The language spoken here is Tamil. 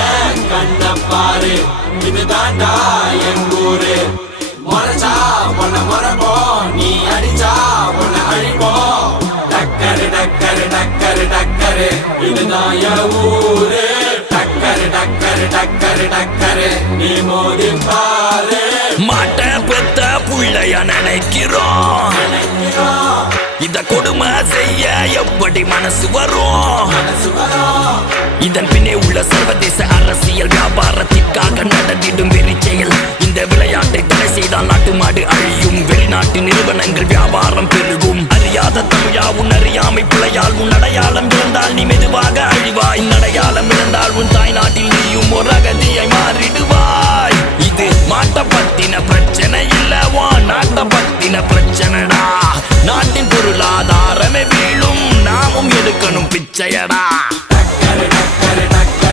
ஏன் கண்ண பாரு இது தாண்டா எங்கூரு முறைச்சா பொண்ண முறைப்போம் நீ அடிச்சா பொண்ண அழிப்போம் டக்கரு டக்கரு டக்கரு டக்கரு இதுதான் என் ஊரு டக்கரு டக்கரு டக்கரு டக்கரு நீ மோதி பாரு மாட்ட பெத்த புள்ளைய நினைக்கிறோம் இத கொடுமை செய்ய எப்படி மனசு வரும் இதன் பின்னே உள்ள சர்வதேச அரசியல் வியாபாரத்திற்காக நடந்திடும் வெறி செயல் இந்த விளையாட்டை தடை செய்தால் நாட்டு மாடு அழியும் வெளிநாட்டு நிறுவனங்கள் வியாபாரம் பெருகும் அறியாத தமிழா உன் அறியாமை பிழையால் உன் அடையாளம் இழந்தால் நீ மெதுவாக அழிவாய் அடையாளம் இழந்தால் உன்